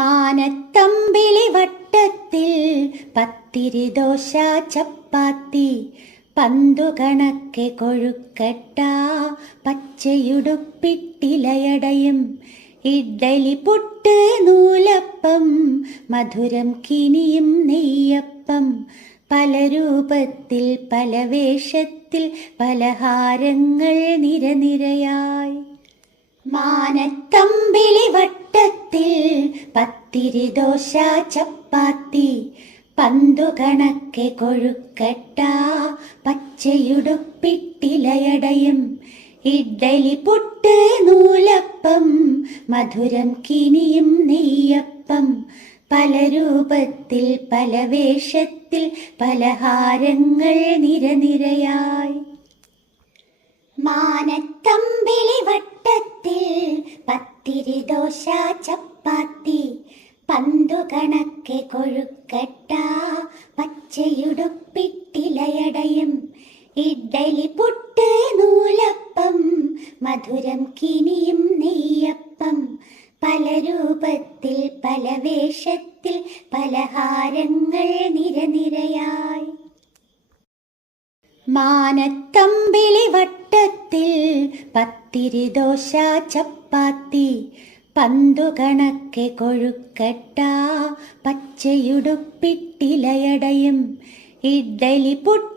മാനത്തമ്പിളി വട്ടത്തിൽ പത്തിരി ദോശ ചപ്പാത്തി പന്തു കണക്കെ കൊഴുക്കട്ട പച്ചയുടുപ്പിട്ടിലയടയും ഇഡ്ഡലി പുട്ട് നൂലപ്പം മധുരം കിനിയും നെയ്യപ്പം പല രൂപത്തിൽ പല വേഷത്തിൽ പലഹാരങ്ങൾ നിരനിരയായി. മാനത്തമ്പിളി വട്ടത്തിൽ പത്തിരി ദോശ ചപ്പാത്തി പന്തു കണക്കെ കൊഴുക്കട്ട പച്ചയുടുപ്പിട്ടിലയടയും ഇഡ്ഡലി പുട്ട് നൂലപ്പം മധുരം കിനിയും നെയ്യപ്പം പല രൂപത്തിൽ പല വേഷത്തിൽ പലഹാരങ്ങൾ നിരനിരയായി. മാനത്തമ്പിളി വട്ടത്തിൽ പത്തിരി ദോശ ചപ്പാത്തി പന്തു കണക്കെ കൊഴുക്കട്ട പച്ചയുടുപ്പിട്ടിലയടയും ഇഡ്ഡലി പുട്ട് നൂലപ്പം മധുരം കിനിയും നെയ്യപ്പം പല രൂപത്തിൽ പല വേഷത്തിൽ പലഹാരങ്ങൾ നിരനിരയായി. മാനത്തമ്പിളി വട്ടത്തിൽ പത്തിരി ദോശ ചപ്പാത്തി പന്തു കണക്കെ കൊഴുക്കട്ട പച്ചയുടുപ്പിട്ടിലയടയും ഇഡ്ഡലി പുട്ട്